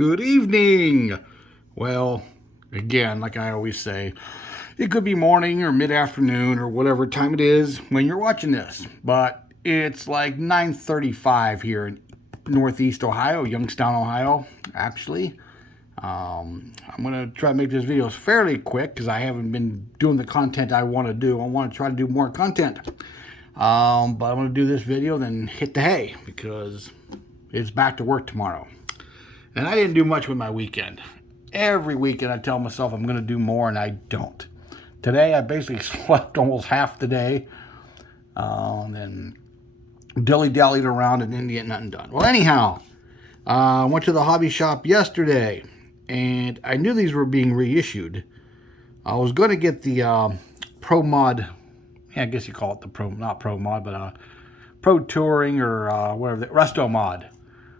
Good evening. Well, again, like I always say, it could be morning or mid-afternoon or whatever time it is when you're watching this. But it's like 9:35 here in Northeast Ohio, Youngstown, Ohio, actually. I'm going to try to make this video fairly quick because I haven't been doing the content I want to do. I want to try to do more content. But I'm going to do this video, then hit the hay because it's back to work tomorrow. And I didn't do much with my weekend. Every weekend I tell myself I'm going to do more, and I don't. Today I basically slept almost half the day. And then dilly-dallied around and didn't get nothing done. Well, anyhow, I went to the hobby shop yesterday, and I knew these were being reissued. I was going to get the Pro Mod, I guess you call it the Pro, not Pro Mod, but Pro Touring or whatever, the Resto Mod.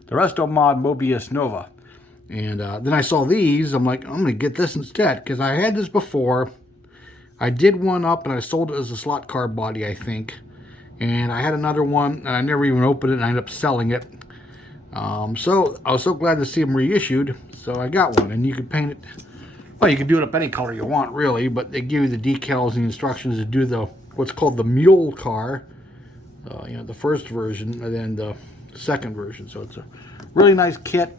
The Resto Mod Mobius Nova. And then I saw these. I'm like, I'm going to get this instead because I had this before. I did one up and I sold it as a slot car body, I think. And I had another one and I never even opened it and I ended up selling it. So I was so glad to see them reissued. So I got one, and you could paint it. Well, you can do it up any color you want, really, but they give you the decals and the instructions to do the what's called the mule car. The first version and then the second version. So it's a really nice kit.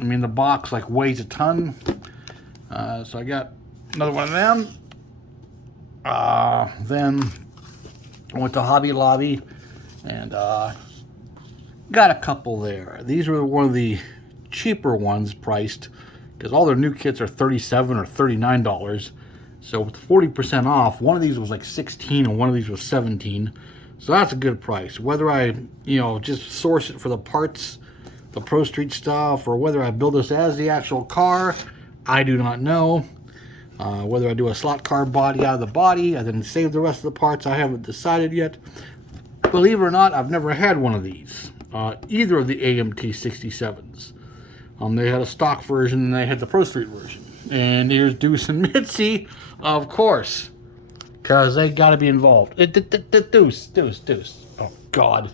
I mean, the box like weighs a ton. So I got another one of them. Then I went to Hobby Lobby and got a couple there. These were one of the cheaper ones priced because all their new kits are $37 or $39. So with 40% off, one of these was like $16 and one of these was $17. So that's a good price. Whether I, just source it for the parts, the Pro Street stuff, or whether I build this as the actual car, I do not know. Whether I do a slot car body out of the body and then save the rest of the parts, I haven't decided yet. Believe it or not, I've never had one of these. Either of the AMT 67s. They had a stock version and they had the Pro Street version. And here's Deuce and Mitzi, of course. Because they got to be involved. Deuce. Oh, God.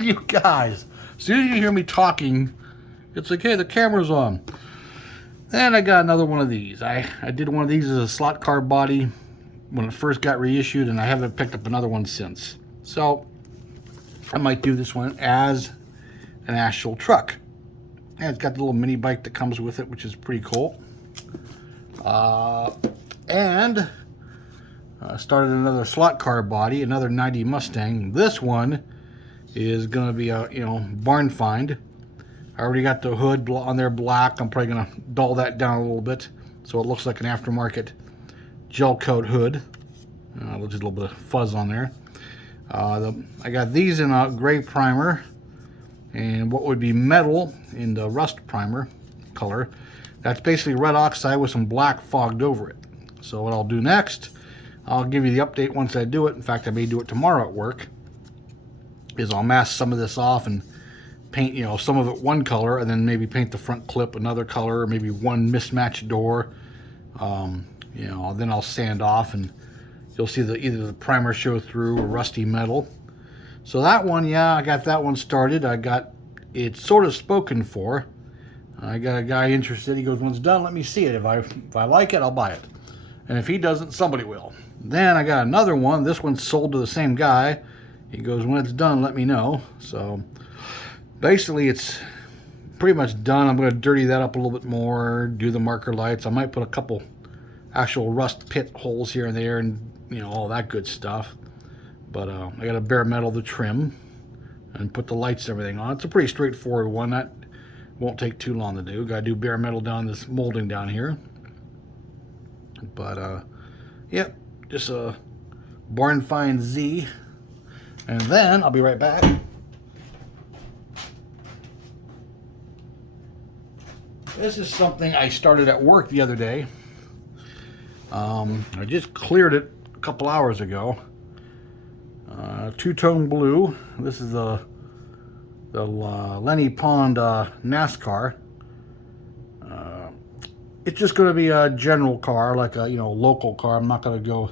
You guys. As soon as you hear me talking, it's like, hey, the camera's on. Then I got another one of these. I did one of these as a slot car body when it first got reissued, and I haven't picked up another one since. So I might do this one as an actual truck. And it's got the little mini bike that comes with it, which is pretty cool. And started another slot car body, another 90 Mustang. This one is going to be a barn find. I already got the hood on there black. I'm probably going to dull that down a little bit so it looks like an aftermarket gel coat hood. Just a little bit of fuzz on there. I got these in a gray primer and what would be metal in the rust primer color. That's basically red oxide with some black fogged over it. So what I'll do next, I'll give you the update once I do it. In fact, I may do it tomorrow at work. Is I'll mask some of this off and paint, some of it one color, and then maybe paint the front clip another color, or maybe one mismatched door. Then I'll sand off, and you'll see either the primer show through or rusty metal. So that one, yeah, I got that one started. I got it sort of spoken for. I got a guy interested. He goes, when it's done, let me see it. If I like it, I'll buy it. And if he doesn't, somebody will. Then I got another one. This one's sold to the same guy. He goes, when it's done, let me know. So basically, it's pretty much done. I'm going to dirty that up a little bit more, do the marker lights. I might put a couple actual rust pit holes here and there and, all that good stuff. But I got to bare metal the trim and put the lights and everything on. It's a pretty straightforward one. That won't take too long to do. Got to do bare metal down this molding down here. But, yep, just a barn find Z. And then I'll be right back. This is something I started at work the other day. I just cleared it a couple hours ago. Two-tone blue. This is the Lenny Pond NASCAR. It's just going to be a general car, like a local car. I'm not going to go.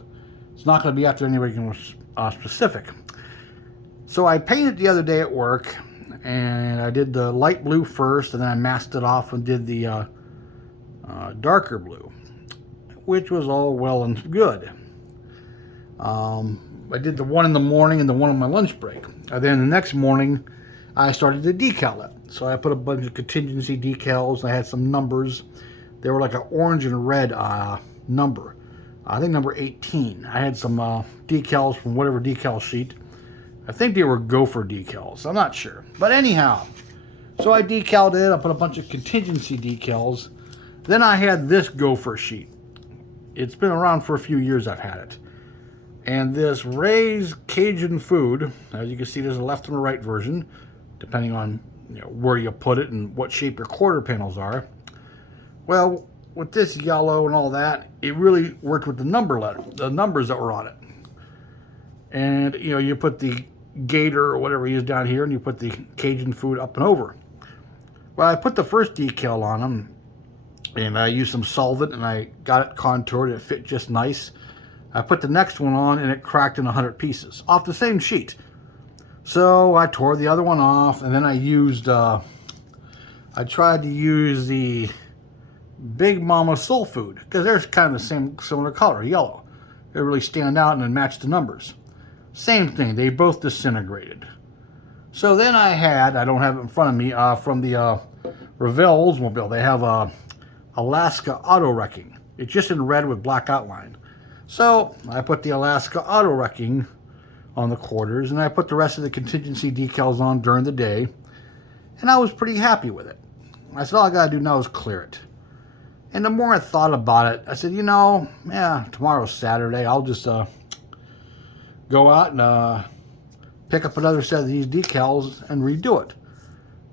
It's not going to be after anybody specific. So I painted the other day at work, and I did the light blue first, and then I masked it off and did the darker blue, which was all well and good. I did the one in the morning and the one on my lunch break. And then the next morning, I started to decal it. So I put a bunch of contingency decals. I had some numbers. They were like an orange and red number. I think number 18. I had some decals from whatever decal sheet. I think they were gopher decals. I'm not sure. But anyhow, so I decaled it. I put a bunch of contingency decals. Then I had this gopher sheet. It's been around for a few years. I've had it. And this Ray's Cajun Food, as you can see, there's a left and a right version, depending on where you put it and what shape your quarter panels are. Well, with this yellow and all that, it really worked with the numbers that were on it. And you put the gator or whatever you use down here, and you put the Cajun Food up and over. Well, I put the first decal on them, and I used some solvent, and I got it contoured. It fit just nice. I put the next one on, and it cracked in 100 pieces off the same sheet. So I tore the other one off, and then I used, I tried to use the Big Mama Soul Food, because they're kind of the same, similar color, yellow. They really stand out and then match the numbers. Same thing, they both disintegrated. So then I don't have it in front of me, from the Revell Oldsmobile, they have Alaska Auto Wrecking. It's just in red with black outline. So I put the Alaska Auto Wrecking on the quarters, and I put the rest of the contingency decals on during the day, and I was pretty happy with it. I said, all I gotta do now is clear it. And the more I thought about it, I said, yeah, tomorrow's Saturday. I'll just go out and pick up another set of these decals and redo it.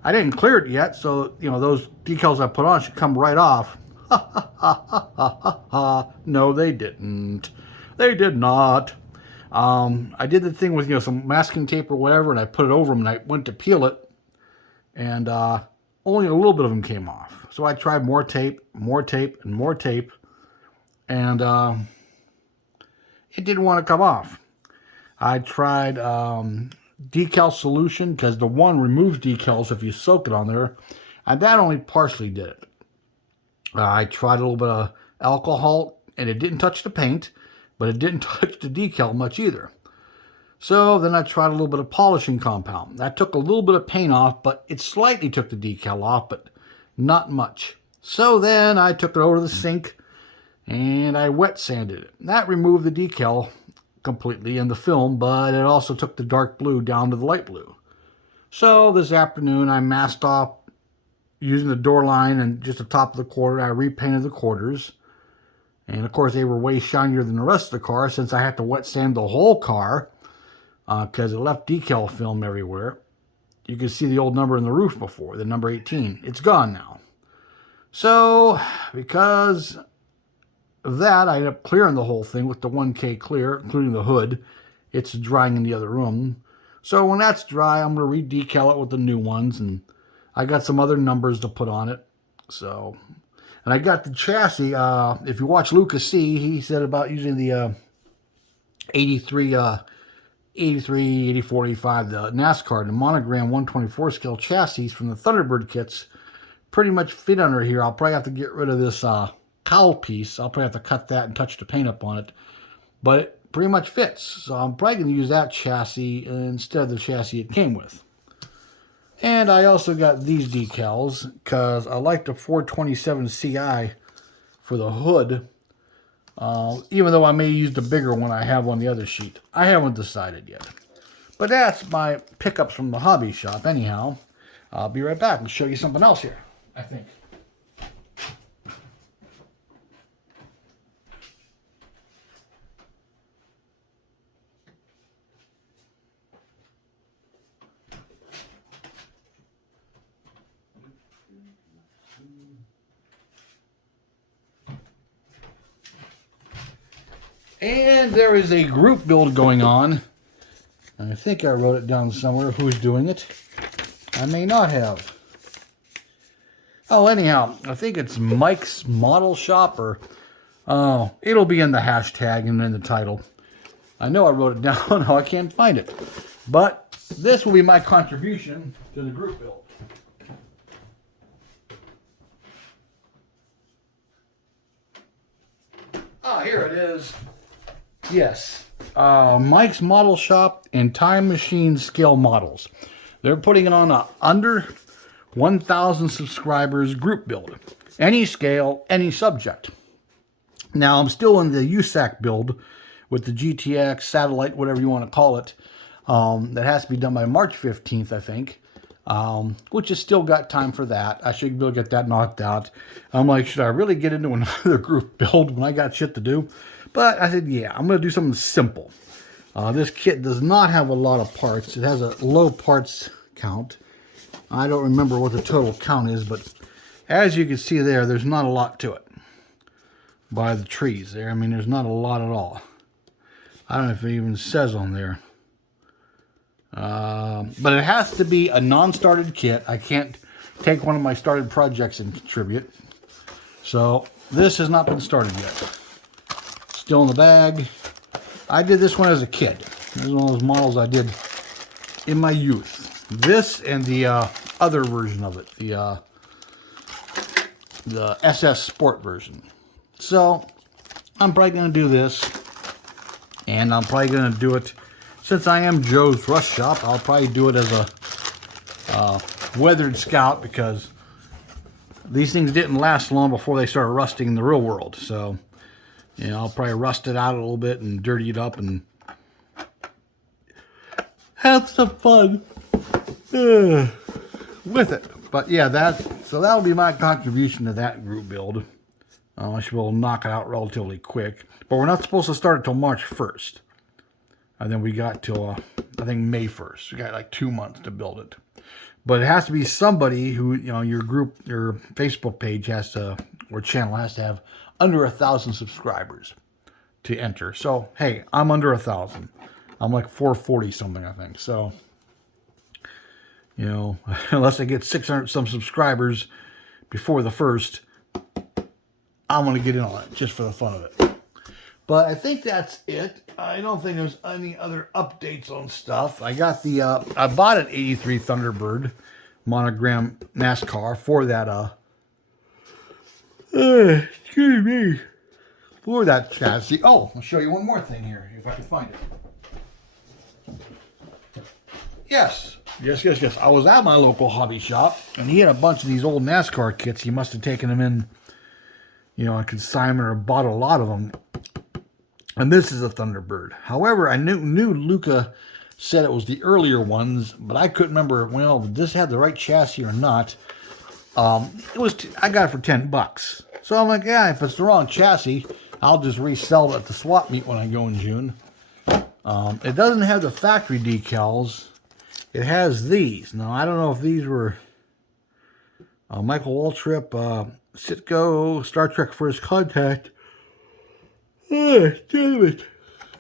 I didn't clear it yet, so those decals I put on should come right off. Ha ha ha ha ha ha ha. No, they didn't. They did not. I did the thing with some masking tape or whatever, and I put it over them, and I went to peel it, and only a little bit of them came off. So I tried more tape, and more tape, and it didn't want to come off. I tried decal solution, because the one removes decals if you soak it on there, and that only partially did it. I tried a little bit of alcohol, and it didn't touch the paint, but it didn't touch the decal much either. So then I tried a little bit of polishing compound. That took a little bit of paint off, but it slightly took the decal off, but not much. So then I took it over to the sink, and I wet sanded it. That removed the decal completely in the film, but it also took the dark blue down to the light blue. So this afternoon I masked off using the door line and just the top of the quarter. I repainted the quarters, and of course they were way shinier than the rest of the car, since I had to wet sand the whole car because it left decal film everywhere. You could see the old number in the roof before, the number 18. It's gone now. So because of that, I ended up clearing the whole thing with the 1K clear, including the hood. It's drying in the other room. So when that's dry, I'm going to re-decal it with the new ones, and I got some other numbers to put on it. So, and I got the chassis. If you watch Lucas C, he said about using the 83, 84, 85, the NASCAR, the monogram 124 scale chassis from the Thunderbird kits pretty much fit under here. I'll probably have to get rid of this cowl piece. I'll probably have to cut that and touch the paint up on it. But it pretty much fits. So I'm probably going to use that chassis instead of the chassis it came with. And I also got these decals because I like the 427 CI for the hood. Even though I may use the bigger one I have on the other sheet. I haven't decided yet. But that's my pickups from the hobby shop anyhow. I'll be right back and show you something else here, I think. And there is a group build going on. I think I wrote it down somewhere who's doing it. I may not have. Oh, anyhow, I think it's Mike's Model Shop, or it'll be in the hashtag and in the title. I know I wrote it down. I can't find it. But this will be my contribution to the group build. Ah, here it is. Yes. Mike's Model Shop and Time Machine Scale Models. They're putting it on a under 1,000 subscribers group build. Any scale, any subject. Now, I'm still in the USAC build with the GTX, satellite, whatever you want to call it. That has to be done by March 15th, I think. Which has still got time for that. I should be able to get that knocked out. I'm like, should I really get into another group build when I got shit to do? But I said, yeah, I'm going to do something simple. This kit does not have a lot of parts. It has a low parts count. I don't remember what the total count is, but as you can see there, there's not a lot to it. By the trees there, I mean, there's not a lot at all. I don't know if it even says on there. But it has to be a non-started kit. I can't take one of my started projects and contribute. So this has not been started yet. Still in the bag. I did this one as a kid. This is one of those models I did in my youth. This and the other version of it, the SS Sport version. So I'm probably going to do this, and I'm probably going to do it. Since I am Joe's Rust Shop, I'll probably do it as a weathered Scout, because these things didn't last long before they started rusting in the real world. So, you know, I'll probably rust it out a little bit and dirty it up and have some fun with it. But yeah, that'll be my contribution to that group build. I should be able to knock it out relatively quick. But we're not supposed to start until March 1st. And then we got till, I think, May 1st. We got like 2 months to build it. But it has to be somebody who, you know, your group, your Facebook page has to, or channel has to have under 1,000 subscribers to enter. So, hey, I'm under 1,000. I'm like 440 something, I think. So, you know, unless I get 600 some subscribers before the 1st, I'm going to get in on it just for the fun of it. But I think that's it. I don't think there's any other updates on stuff. I got the, I bought an 83 Thunderbird monogram NASCAR for that, excuse me, for that chassis. Oh, I'll show you one more thing here, if I can find it. Yes. I was at my local hobby shop, and he had a bunch of these old NASCAR kits. He must have taken them in, you know, on consignment or bought a lot of them. And this is a Thunderbird. However, I knew Luca said it was the earlier ones, but I couldn't remember, well, did this have the right chassis or not? I got it for $10. So I'm like, yeah, if it's the wrong chassis, I'll just resell it at the swap meet when I go in June. It doesn't have the factory decals. It has these. Now, I don't know if these were Michael Waltrip, Sitco, Star Trek First Contact. Oh, damn it.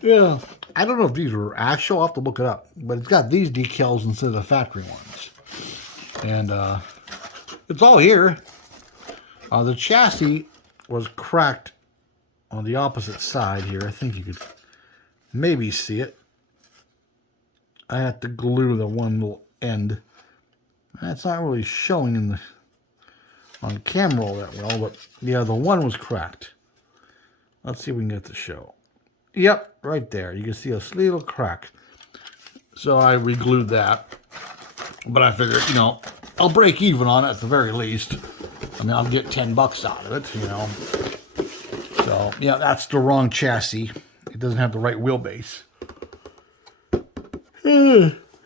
Yeah. I don't know if these were actual. I'll have to look it up. But it's got these decals instead of the factory ones. And it's all here. The chassis was cracked on the opposite side here. I think you could maybe see it. I had to glue the one little end. That's not really showing in on camera all that well. But yeah, the one was cracked. Let's see if we can get the show. Yep, right there. You can see a little crack. So I re-glued that. But I figured, you know, I'll break even on it at the very least. I mean, I'll get $10 out of it, you know. So, yeah, that's the wrong chassis. It doesn't have the right wheelbase.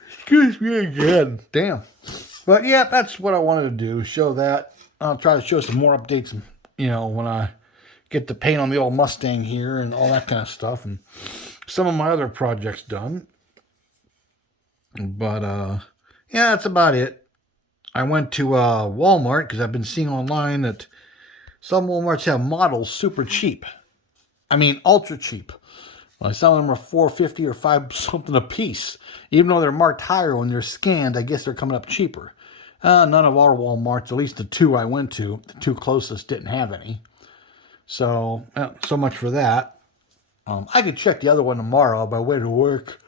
Excuse me again. Damn. But, yeah, that's what I wanted to do. Show that. I'll try to show some more updates, you know, when I get the paint on the old Mustang here and all that kind of stuff, and some of my other projects done. But yeah, that's about it. I went to Walmart because I've been seeing online that some Walmarts have models super cheap. I mean, ultra cheap. Like some of them are $4.50 or $5 something a piece. Even though they're marked higher when they're scanned, I guess they're coming up cheaper. None of our Walmarts, at least the two I went to, the two closest, didn't have any. So, so much for that. I could check the other one tomorrow by way to work.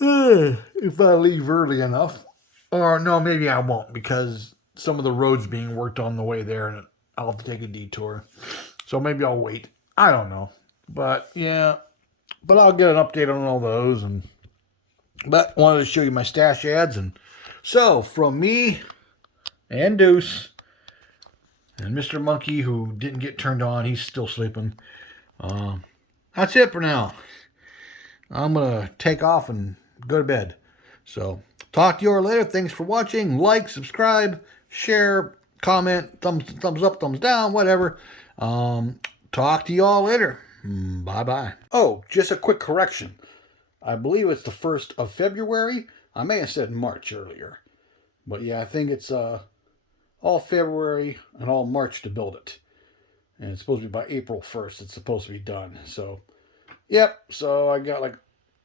If I leave early enough. Or no, maybe I won't because some of the roads being worked on the way there and I'll have to take a detour. So maybe I'll wait. I don't know. But yeah, but I'll get an update on all those and but wanted to show you my stash ads and so from me and Deuce and Mr. Monkey who didn't get turned on, he's still sleeping. That's it for now. I'm gonna take off and go to bed. So talk to you all later. Thanks for watching. Like, subscribe, share, comment, thumbs up, thumbs down, whatever. Talk to you all later. Bye bye. Oh, just a quick correction. I believe it's the 1st of February. I may have said March earlier. But yeah, I think it's all February and all March to build it. And it's supposed to be by April 1st. It's supposed to be done. So, yep. So I got like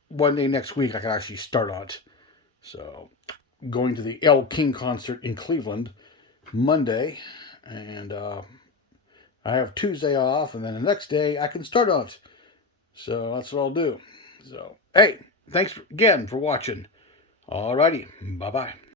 one day next week I can actually start on it. So, going to the El King concert in Cleveland Monday. And I have Tuesday off. And then the next day I can start on it. So, that's what I'll do. So, hey, thanks again for watching. Alrighty. Bye-bye.